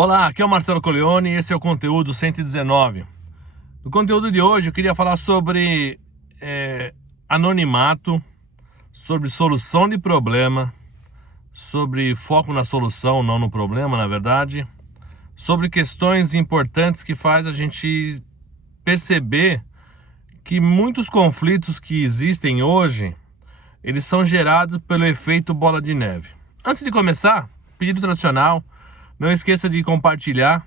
Olá, aqui é o Marcelo Coleoni e esse é o conteúdo 119. No conteúdo de hoje eu queria falar sobre anonimato, sobre solução de problema, sobre foco na solução, não no problema, na verdade, sobre questões importantes que faz a gente perceber que muitos conflitos que existem hoje, eles são gerados pelo efeito bola de neve. Antes de começar, pedido tradicional, não esqueça de compartilhar,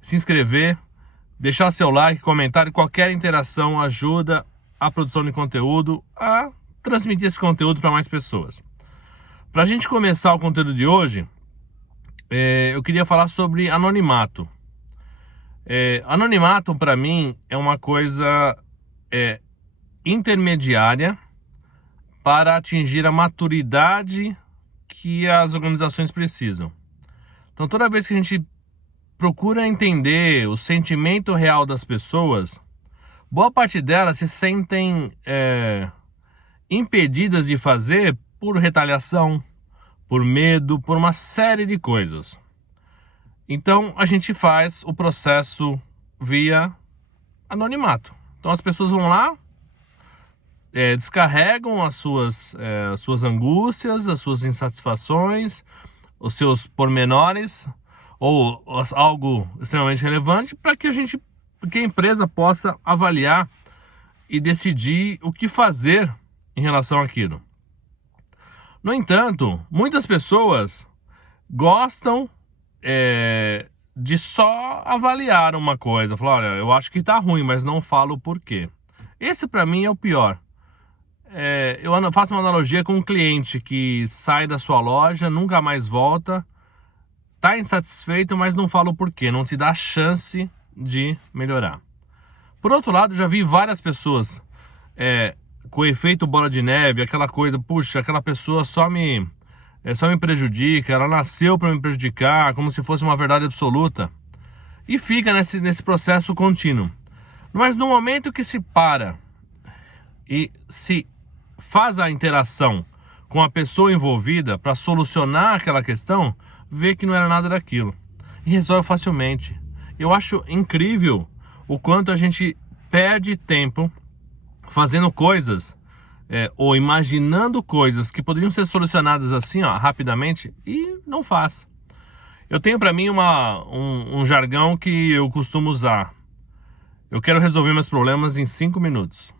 se inscrever, deixar seu like, comentário, qualquer interação ajuda a produção de conteúdo, a transmitir esse conteúdo para mais pessoas. Para a gente começar o conteúdo de hoje, eu queria falar sobre anonimato. Anonimato, para mim, é uma coisa intermediária para atingir a maturidade que as organizações precisam. Então, toda vez que a gente procura entender o sentimento real das pessoas, boa parte delas se sentem impedidas de fazer por retaliação, por medo, por uma série de coisas. Então, a gente faz o processo via anonimato. Então, as pessoas vão lá, descarregam as suas angústias, as suas insatisfações, os seus pormenores ou algo extremamente relevante para que a empresa possa avaliar e decidir o que fazer em relação àquilo. No entanto, muitas pessoas gostam de só avaliar uma coisa, falar, olha, eu acho que está ruim, mas não falo o porquê. Esse para mim é o pior. Eu faço uma analogia com um cliente que sai da sua loja, nunca mais volta, está insatisfeito, mas não fala o porquê, não te dá a chance de melhorar. Por outro lado, já vi várias pessoas com efeito bola de neve, aquela coisa, puxa, aquela pessoa só me prejudica, ela nasceu para me prejudicar, como se fosse uma verdade absoluta, e fica nesse processo contínuo. Mas no momento que se para e se faz a interação com a pessoa envolvida para solucionar aquela questão, vê que não era nada daquilo e resolve facilmente. Eu acho incrível o quanto a gente perde tempo fazendo coisas ou imaginando coisas que poderiam ser solucionadas assim, rapidamente, e não faz. Eu tenho para mim um jargão que eu costumo usar. Eu quero resolver meus problemas em 5 minutos.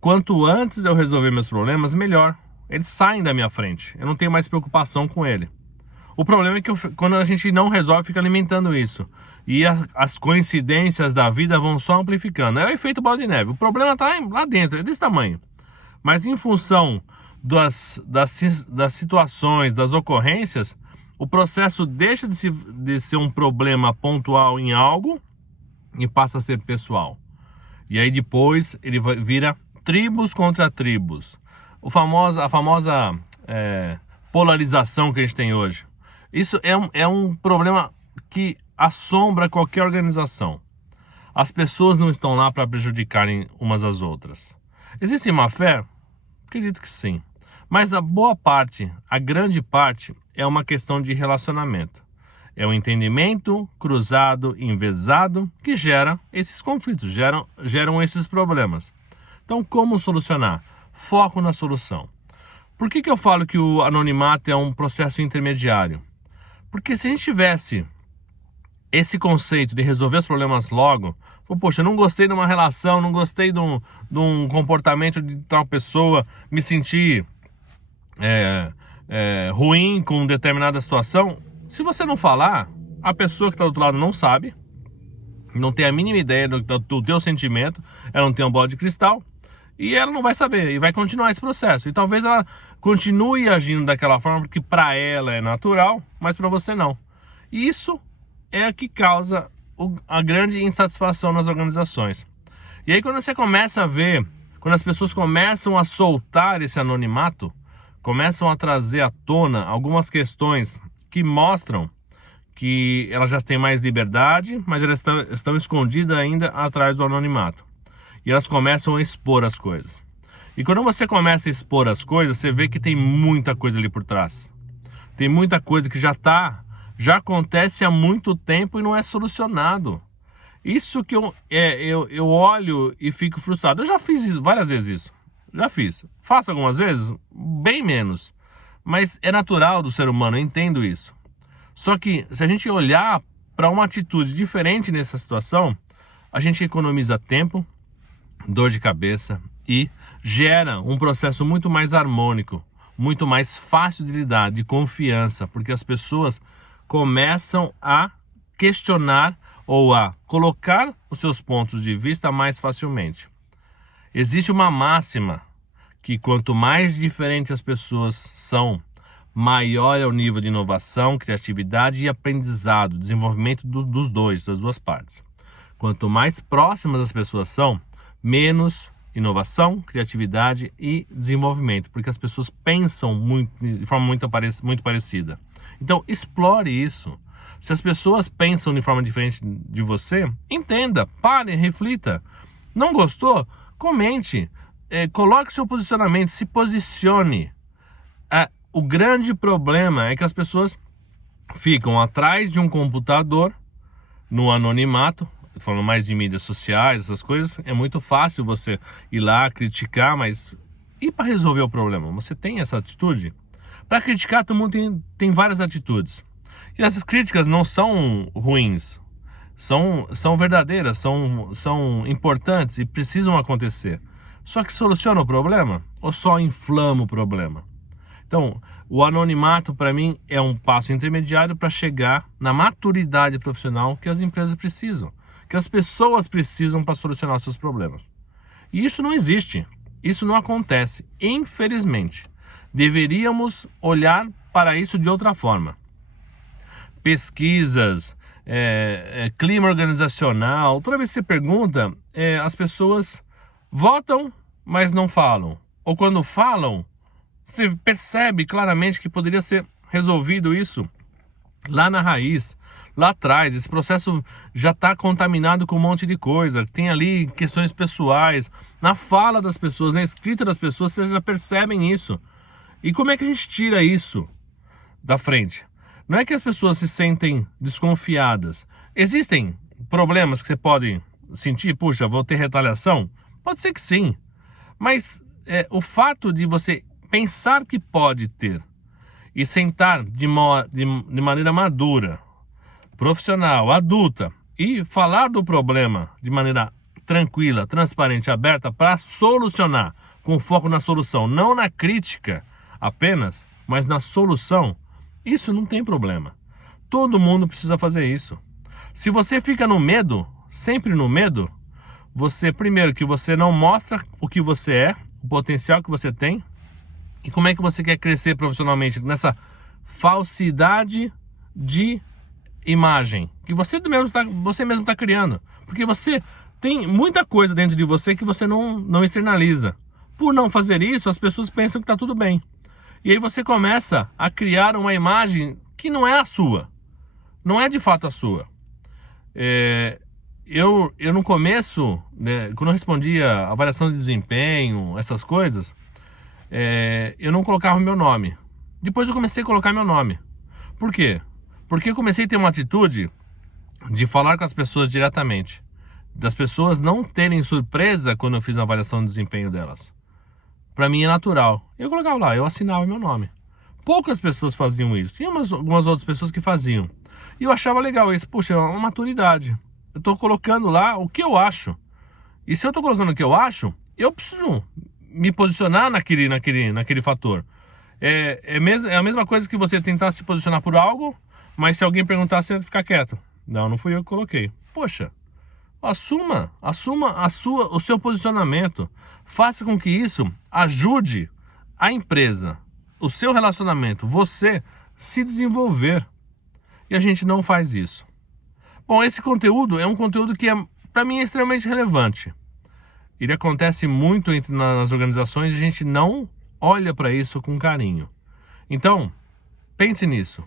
Quanto antes eu resolver meus problemas, melhor. Eles saem da minha frente. Eu não tenho mais preocupação com ele. O problema é que quando a gente não resolve, fica alimentando isso. E as coincidências da vida vão só amplificando. É o efeito bola de neve. O problema está lá dentro, é desse tamanho. Mas em função das situações, das ocorrências, o processo deixa de ser um problema pontual em algo e passa a ser pessoal. E aí depois ele vira tribos contra tribos. A famosa polarização que a gente tem hoje. Isso é um problema que assombra qualquer organização. As pessoas não estão lá para prejudicarem umas às outras. Existe má fé? Acredito que sim. Mas a grande parte, é uma questão de relacionamento. É o entendimento cruzado, envezado, que gera esses conflitos, geram esses problemas. Então, como solucionar? Foco na solução. Por que eu falo que o anonimato é um processo intermediário? Porque se a gente tivesse esse conceito de resolver os problemas logo, poxa, eu não gostei de uma relação, não gostei de um comportamento de tal pessoa, me senti ruim com determinada situação. Se você não falar, a pessoa que está do outro lado não sabe, não tem a mínima ideia do teu sentimento, ela não tem uma bola de cristal, e ela não vai saber, e vai continuar esse processo. E talvez ela continue agindo daquela forma, porque para ela é natural, mas para você não. E isso é o que causa a grande insatisfação nas organizações. E aí quando você começa a ver, quando as pessoas começam a soltar esse anonimato, começam a trazer à tona algumas questões que mostram que elas já têm mais liberdade, mas elas estão escondidas ainda atrás do anonimato. E elas começam a expor as coisas. E quando você começa a expor as coisas, você vê que tem muita coisa ali por trás. Tem muita coisa que já está já acontece há muito tempo e não é solucionado. Isso que eu olho e fico frustrado. Eu já fiz isso, várias vezes isso. Já fiz. Faço algumas vezes, bem menos. Mas é natural do ser humano, eu entendo isso. Só que se a gente olhar para uma atitude diferente nessa situação, a gente economiza tempo, dor de cabeça e gera um processo muito mais harmônico, muito mais fácil de lidar, de confiança, porque as pessoas começam a questionar ou a colocar os seus pontos de vista mais facilmente. Existe uma máxima que quanto mais diferentes as pessoas são, maior é o nível de inovação, criatividade e aprendizado, desenvolvimento dos dois, das duas partes. Quanto mais próximas as pessoas são, menos inovação, criatividade e desenvolvimento, porque as pessoas pensam de forma muito parecida. Então, explore isso. Se as pessoas pensam de forma diferente de você, entenda, pare, reflita. Não gostou? Comente, coloque seu posicionamento, se posicione. O grande problema é que as pessoas ficam atrás de um computador, no anonimato, falando mais de mídias sociais, essas coisas. É muito fácil você ir lá criticar, mas e para resolver o problema? Você tem essa atitude? Para criticar, todo mundo tem várias atitudes. E essas críticas não são ruins, são verdadeiras, são importantes e precisam acontecer. Só que soluciona o problema ou só inflama o problema? Então, o anonimato para mim é um passo intermediário para chegar na maturidade profissional que as empresas precisam, que as pessoas precisam para solucionar os seus problemas. E isso não existe, isso não acontece, infelizmente. Deveríamos olhar para isso de outra forma. Pesquisas, clima organizacional, toda vez que você pergunta, as pessoas votam, mas não falam. Ou quando falam, você percebe claramente que poderia ser resolvido isso lá na raiz, lá atrás. Esse processo já está contaminado com um monte de coisa. Tem ali questões pessoais, na fala das pessoas, na escrita das pessoas, vocês já percebem isso. E como é que a gente tira isso da frente? Não é que as pessoas se sentem desconfiadas. Existem problemas que você pode sentir, puxa, vou ter retaliação? Pode ser que sim. Mas o fato de você pensar que pode ter e sentar de maneira madura, profissional, adulta e falar do problema de maneira tranquila, transparente, aberta para solucionar, com foco na solução, não na crítica apenas, mas na solução, isso não tem problema. Todo mundo precisa fazer isso. Se você fica no medo, sempre no medo, primeiro que você não mostra o que você é, o potencial que você tem, e como é que você quer crescer profissionalmente nessa falsidade de imagem que você mesmo está criando, porque você tem muita coisa dentro de você que você não externaliza. Por não fazer isso, as pessoas pensam que está tudo bem, e aí você começa a criar uma imagem que não é a sua, não é de fato a sua. Eu no começo, né, quando eu respondia avaliação de desempenho, essas coisas, eu não colocava meu nome. Depois eu comecei a colocar meu nome. Por quê? Porque eu comecei a ter uma atitude de falar com as pessoas diretamente, das pessoas não terem surpresa quando eu fiz uma avaliação de desempenho delas. Para mim é natural. Eu colocava lá, eu assinava meu nome. Poucas pessoas faziam isso. Tinha algumas outras pessoas que faziam. E eu achava legal isso. Puxa, é uma maturidade. Eu estou colocando lá o que eu acho. E se eu estou colocando o que eu acho, eu preciso me posicionar naquele fator. É a mesma coisa que você tentar se posicionar por algo, mas se alguém perguntar, você ficar quieto. Não fui eu que coloquei. Poxa, assuma o seu posicionamento. Faça com que isso ajude a empresa, o seu relacionamento, você se desenvolver. E a gente não faz isso. Bom, esse conteúdo é um conteúdo que para mim é extremamente relevante. Ele acontece muito nas organizações e a gente não olha para isso com carinho. Então, pense nisso.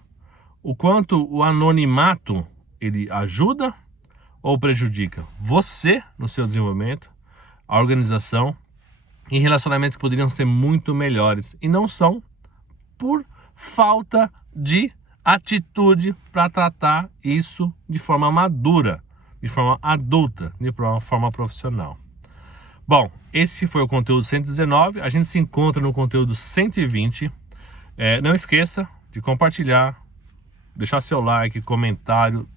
O quanto o anonimato ele ajuda ou prejudica você no seu desenvolvimento, a organização, em relacionamentos que poderiam ser muito melhores e não são por falta de atitude para tratar isso de forma madura, de forma adulta, de forma profissional. Bom, esse foi o conteúdo 119. A gente se encontra no conteúdo 120. Não esqueça de compartilhar, deixar seu like, comentário,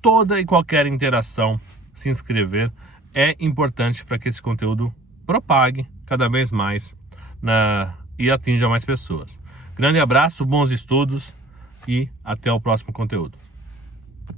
toda e qualquer interação, se inscrever é importante para que esse conteúdo propague cada vez mais e atinja mais pessoas. Grande abraço, bons estudos e até o próximo conteúdo.